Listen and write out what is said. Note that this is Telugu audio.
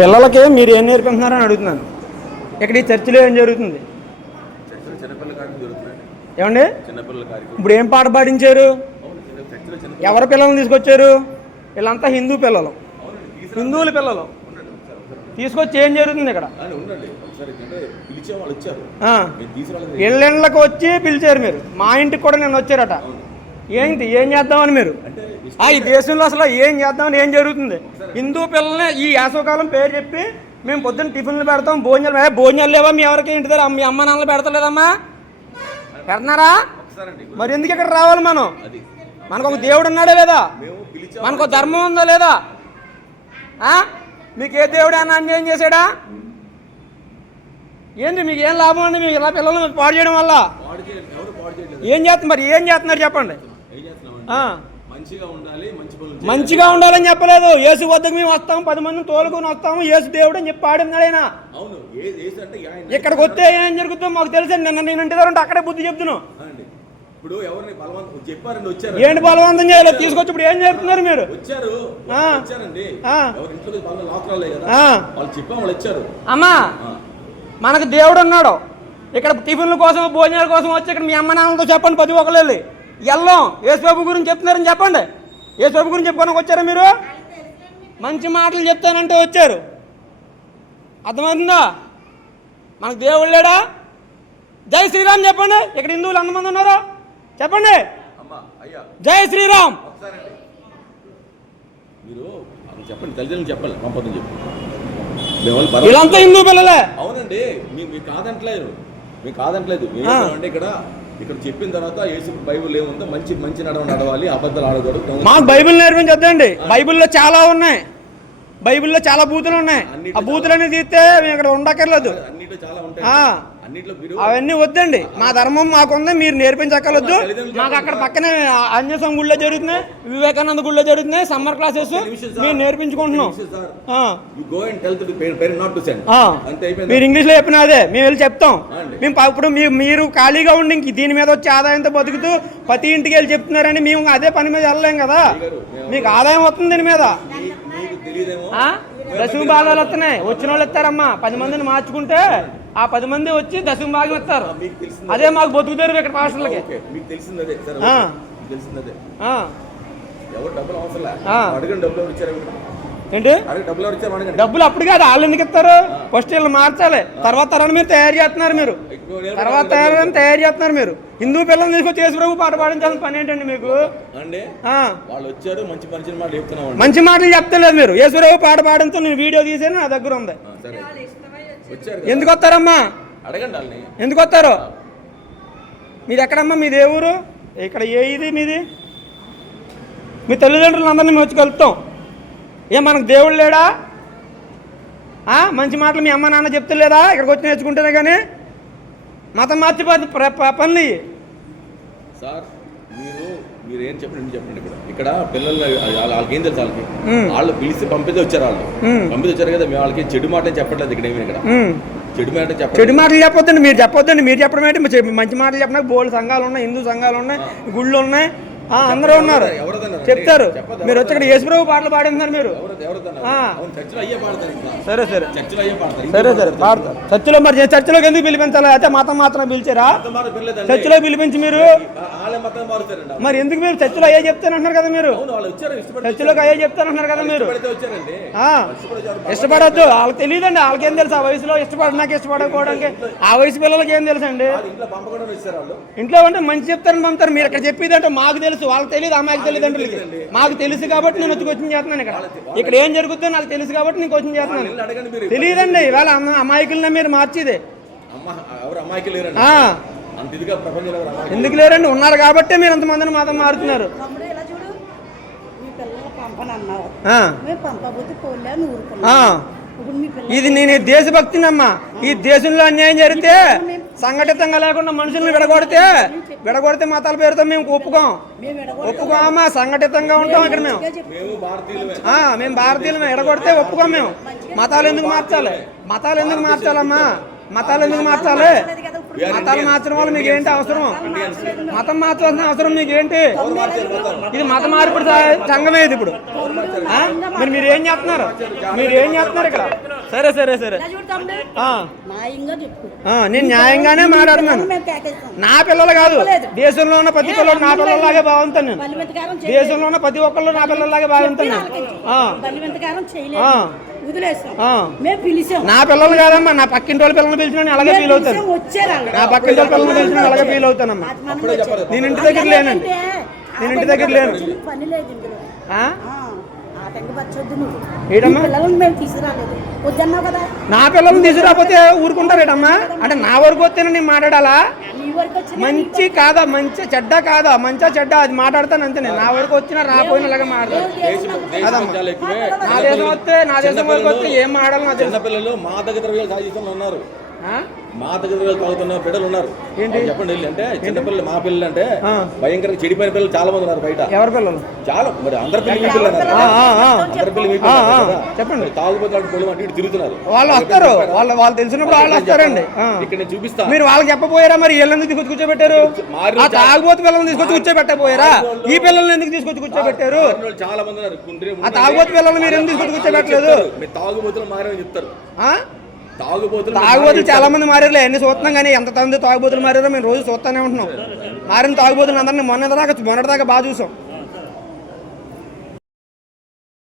పిల్లలకి మీరు ఏం నేర్పిస్తున్నారని అడుగుతున్నాను. ఇక్కడ ఈ చర్చిలో ఏం జరుగుతుంది? ఏమండి? ఇప్పుడు ఏం పాట పాడించారు? ఎవరి పిల్లల్ని తీసుకొచ్చారు? వీళ్ళంతా హిందూ పిల్లలు. హిందువుల పిల్లలు. తీసుకొచ్చి ఏం జరుగుతుంది ఇక్కడ? ఇళ్ళకి వచ్చి పిలిచారు మీరు. మా ఇంటికి కూడా నేను వచ్చారట. ఏంటి ఏం చేద్దామని మీరు? ఆ, ఈ దేశంలో అసలు ఏం చేద్దామని ఏం జరుగుతుంది? హిందూ పిల్లల్ని ఈ వేసవకాలం పేరు చెప్పి మేము పొద్దున్న టిఫిన్లు పెడతాం భోజనాలు ఏ, భోజనాలు లేవా మీ ఎవరికి? ఇంటి దగ్గర మీ అమ్మ నాన్నలు పెడతలేదమ్మా? పెడుతున్నారా? అండి మరి ఎందుకు ఇక్కడ రావాలి మనం? మనకు ఒక దేవుడు ఉన్నాడా లేదా? మనకు ఒక ధర్మం ఉందా లేదా? మీకు ఏ దేవుడు అన్న అన్యాయం చేశాడా? ఏంటి మీకు ఏం లాభం అండి? మీకు ఇలా పిల్లల్ని పాడు చేయడం వల్ల? ఏం చేస్తున్నారు మరి ఏం చేస్తున్నారు చెప్పండి. మంచిగా ఉండాలని చెప్పలేదు. యేసు వద్దకు మేము వస్తాము పది మందిని తోలుకొని వస్తాము యేసు దేవుడు అని చెప్పి పాడినాడు ఆయన. ఇక్కడికి వస్తే ఏం జరుగుతుందో మాకు తెలుసు. నిన్న నేను ఇంటి దగ్గర అక్కడే బుద్ధి చెప్తున్నాను ఇప్పుడు ఎవరిని బలవంతం చెప్పారండి వచ్చారు ఏంటి బలవంతం చేయాలి తీసుకొచ్చి ఇప్పుడు ఏం చేస్తున్నారు మీరు? వచ్చారు. వచ్చారండి. ఎవరి ఇంట్లో లాక్రాలే కదా. వాళ్ళు చెప్పాం వాళ్ళు వచ్చారు. అమ్మా. మనకు దేవుడు ఉన్నాడు. ఇక్కడ టిఫిన్ల కోసం భోజనాల కోసం వచ్చి ఇక్కడ మీ అమ్మ నాన్నలతో చెప్పండి ప్రతి ఒక్కరు వెళ్ళాం యేసుబాబు గురించి చెప్తున్నారని చెప్పండి. యేసుబాబు గురించి చెప్పుకోడానికి వచ్చారా మీరు? మంచి మాటలు చెప్తానంటే వచ్చారు. అర్థమవుతుందా? మనకు దేవుడు లేడా? జై శ్రీరామ్ చెప్పండి. ఇక్కడ హిందువులు ఎంతమంది ఉన్నారు? చెప్పండి. జై శ్రీరామ్. మీరు చెప్పండి తల్లిదండ్రులు చెప్పాలి. మా పొద్దున చెప్పి. వీళ్ళంతా హిందూ పిల్లలే. అవునండి. మీకు కాదంటలేదు. మీకు కాదంటలేదు. అంటే ఇక్కడ ఇక్కడ చెప్పిన తర్వాత యేసు బైబుల్ ఏముందో మంచి మంచి నడవ నడవాలి అబద్ధాలు ఆడకూడదు. మాకు బైబిల్ నేర్పించొద్దండి బైబిల్లో చాలా ఉన్నాయి. బైబిల్లో చాలా బూతులు ఉన్నాయి. ఆ బూతులన్నీ తీస్తే మేము ఇక్కడ ఉండక్కర్లేదు. అన్నిట్లో చాలా ఉంటాయి. అవన్నీ వద్దండి. మా ధర్మం మాకుంది మీరు నేర్పించక్కర్లేదు. మాకు అక్కడ పక్కనే అన్యసం గుళ్ళో జరుగుతున్నాయి వివేకానంద గుళ్ళో జరుగుతున్నాయి సమ్మర్ క్లాసెస్. మేము నేర్పించుకుంటున్నాం. మీరు ఇంగ్లీష్లో చెప్పిన అదే మేము వెళ్ళి చెప్తాం. మేము ఇప్పుడు మీరు ఖాళీగా ఉండి ఇంక దీని మీద వచ్చి ఆదాయంతో బతుకుతూ ప్రతి ఇంటికి వెళ్ళి చెప్తున్నారని మేము అదే పని మీద వెళ్ళలేం కదా. మీకు ఆదాయం వస్తుంది దీని మీద? దశమ భాగాలు వస్తున్నాయి. వచ్చిన వాళ్ళు ఇస్తారమ్మా. పది మందిని మార్చుకుంటే ఆ పది మంది వచ్చి దశమ భాగం ఇస్తారు అదే మాకు బతుకుతారు ఇక్కడ పాస్టర్లకి. ఓకే మీకు తెలిసింది అదే. సరే ఆ. ఓకే. మీకు తెలిసింది. అదే ఆ, ఎవరు డబ్బులు అవసరం లే ఆ. అడగండి డబ్బులు ఎవరు ఇచ్చారు ఏంటి? డబ్బులు అప్పుడు కాదు వాళ్ళు ఎందుకు ఇస్తారు? ఫస్ట్ వీళ్ళు మార్చాలి. తర్వాత తరాన్ని మీరు తయారు చేస్తున్నారు మీరు. తర్వాత తయారు తయారు చేస్తున్నారు మీరు. హిందూ పిల్లల్ని తీసుకొచ్చి యేసు ప్రభు పాట పాడించాల్సిన పని ఏంటండి మీకు? వాళ్ళు వచ్చారు మంచి మంచి మాట చెప్తున్నాం అండి మంచి మాటలు చెప్తలేదు మీరు. యేసురావు పాట పాడంతో నేను వీడియో తీసాను నా దగ్గర ఉంది. ఎందుకు వస్తారమ్మా? అడగండి ఎందుకు వస్తారు? మీది ఎక్కడమ్మా మీది ఏ ఊరు? ఇక్కడ ఏ ఇది మీది? మీ తల్లిదండ్రులు అందరినీ మేము వచ్చి కలుపుతాం. ఏం మనకు దేవుడు లేడా? మంచి మాటలు మీ అమ్మ నాన్న చెప్తలేదా? ఇక్కడికి వచ్చి నేర్చుకుంటేనే కానీ మతం మార్చిపోతుంది ప్ర- ప- పనులు ఇవి. సార్ మీరు మీరు ఏం చెప్పండి నేను చెప్పండి ఇక్కడ? ఇక్కడ పిల్లలు వాళ్ళ- వాళ్ళకి ఏం తెలుసు వాళ్ళకి. వాళ్ళు పిలిచి పంపితే వచ్చారు వాళ్ళు. పంపితే వచ్చారు కదా మేము వాళ్ళకి చెడు మాట చెప్పట్లేదు ఇక్కడ ఏమి ఇక్కడ. చెడు మాట చెడు చెప్పండి మాటలు చెప్పొద్దండి మీరు చెప్పొద్దండి మీరు చెప్పడం ఏంటి? మంచి మాటలు చెప్పడానికి బోల్డ్ సంఘాలు ఉన్నాయి హిందూ సంఘాలు ఉన్నాయి గుళ్ళు ఉన్నాయి. ఆ, అందరూ ఉన్నారు. చెప్తారు. మీరు వచ్చి ఇక్కడ యేసుప్రభు పాటలు పాడుతున్నారు మీరు. సరే సరే. సరే సరే పాడతారు. చర్చిలో మరి చర్చిలోకి ఎందుకు పిలిపించాలి? అయితే మతం మాత్రం పిలిచారా. చర్చిలో పిలిపించి మీరు వాళ్ళే మరి ఎందుకు మీరు చర్చిలో అయ్యే చెప్తానంటున్నారు కదా మీరు? వాళ్ళు ఇష్టపడి చర్చిలోకి అయ్యే చెప్తానంటున్నారు కదా మీరు? ఇష్టపడి. ఇష్టపడొద్దు. వాళ్ళకి తెలియదండి. వాళ్ళకేం తెలుసు? ఆ వయసులో ఇష్టపడడానికి ఇష్టపడకపోవడానికి. ఆ వయసు పిల్లలకి ఏం తెలుసు అండి వాళ్ళు ఇంట్లో వాళ్ళు. ఉంటే మంచి చెప్తారని పంపుతారు మీరు ఇక్కడ చెప్పేది అంటే మాకు తెలుసు. వాళ్ళకి తెలియదు అమ్మాయికి తెలియదండ్రులకి మాకు తెలుసు కాబట్టి నేను వచ్చి కోచింగ్ చేస్తున్నాను ఇక్కడ. ఇక్కడ ఏం జరుగుతుందో నాకు తెలుసు కాబట్టి నేను కోచింగ్ చేస్తున్నాను. వెళ్ళి తెలియదండి. ఇవాళ అమ్మ అమాయకులనే మీరు మార్చిదే. ఎందుకు లేరండి? ఉన్నారు కాబట్టి మీరు అంతమందిని మాత్రం మారుతున్నారు? ఇది నేను దేశభక్తినమ్మా. ఈ దేశంలో అన్యాయం జరిగితే సంఘటితంగా లేకుండా మనుషుల్ని విడగొడితే విడగొడితే మతాల పేరుతో మేము ఒప్పుకోం. ఒప్పుకోమా? సంఘటితంగా ఉంటాం ఇక్కడ మేము. మేము భారతీయులమే. ఎడగొడితే ఒప్పుకోం మేము. మతాలు ఎందుకు మార్చాలి? మతాలు ఎందుకు మార్చాలమ్మా? మతాలు ఎందుకు మార్చాలి? మతాలు మార్చడం వల్ల మీకు ఏంటి అవసరం? మతం మార్చాల్సిన అవసరం మీకు ఏంటి ఇది మత మార్పిడి స- సంఘమే ఇది ఇప్పుడు? మరి మీరు ఏం చేస్తున్నారు? మీరు ఏం చేస్తున్నారు ఇక్కడ? సరే సరే సరే. ఆ, న్యాయంగా చెప్పు. ఆ, నేను న్యాయంగానే మాట్లాడుతున్నాను. నా పిల్లలు కాదు దేశంలో ఉన్న ప్రతి పిల్లలు నా పిల్లలాగే నేను. బలివంతకారం దేశంలో ఉన్న ప్రతి ఒక్కళ్ళు నా పిల్లలాగే పిలిచాం. నా పిల్లలు కాదమ్మా నా పక్కింటి వాళ్ళ పిల్లల్ని పిలిచిన అలాగే ఫీల్ అవుతాను. నా పక్కింటి వాళ్ళ పిల్లల్ని పిలిచిన అలాగే ఫీల్ అవుతానమ్మా. నేను ఇంటి దగ్గర లేనండి. నేను ఇంటి దగ్గర లేను నీ పిల్లలను పిల్లల్ని తీసుకురాకపోతే ఊరుకుంటారేటమ్మా అంటే నా వరకు వస్తేనే నేను మాట్లాడాలా? మంచి కాదా? మంచి చెడ్డ కాదా? మంచా చెడ్డ? అది మాట్లాడతాను అంతే నేను. నా వరకు వచ్చినా రాపోయిన అలాగే మాట్లాడతాను. నా దేశం వస్తే నా దేశం వరకు వస్తే ఏం మాట్లాడాలి నా చిన్నపిల్లలు ద్రవ్యాలు సాగిస్తున్న ఉన్నారు. ఆ? మాదక ద్రవ్యాలు తాగుతున్న బిడ్డలు ఉన్నారు. చెప్పండి వెళ్ళి అంటే చిన్నపిల్లలు మా పిల్లలు అంటే. భయంకరంగా చెడిపోయిన పిల్లలు చాలా మంది ఉన్నారు బయట. ఎవరి పిల్లలు? చాలా మరి అందరి పిల్లలు మీ పిల్లలు. అందరి పిల్లలు మీ పిల్లలు. చెప్పండి. మరి తాగుబోతు పిల్లలు అటు ఇటు తిరుగుతున్నారు. వాళ్ళు వస్తారు. వాళ్ళు వాళ్ళు తెలిసినప్పుడు వాళ్ళు వస్తారండి. ఇక్కడ నేను చూపిస్తా. మీరు వాళ్ళకి చెప్పపోయారా మరి? వీళ్ళని తీసుకొచ్చి కూర్చోబెట్టారు? మారిన ఆ తాగుబోతు పిల్లల్ని తీసుకొచ్చి కూర్చోబెట్టపోయారా ఈ పిల్లల్ని ఎందుకు తీసుకొచ్చి కూర్చోబెట్టారు? చాలా మంది ఉన్నారు. ఆ తాగుబోతు పిల్లల్ని మీరు ఎందుకు తీసుకొచ్చి కూర్చోబెట్టలేదు? మీరు తాగుబోతులు మారని చెప్తారు. ఆ? తాగుబోతులు తాగుబోతులు చాలా మంది మారారు ఎన్ని చూస్తున్నాం కానీ ఎంత మంది తాగుబోతులు మారారో మేము రోజు చూస్తూనే ఉంటున్నాం. మారిన తాగుబోతులు అందరినీ మొన్న దాకా మొన్నటి దాకా బాగా చూసాం.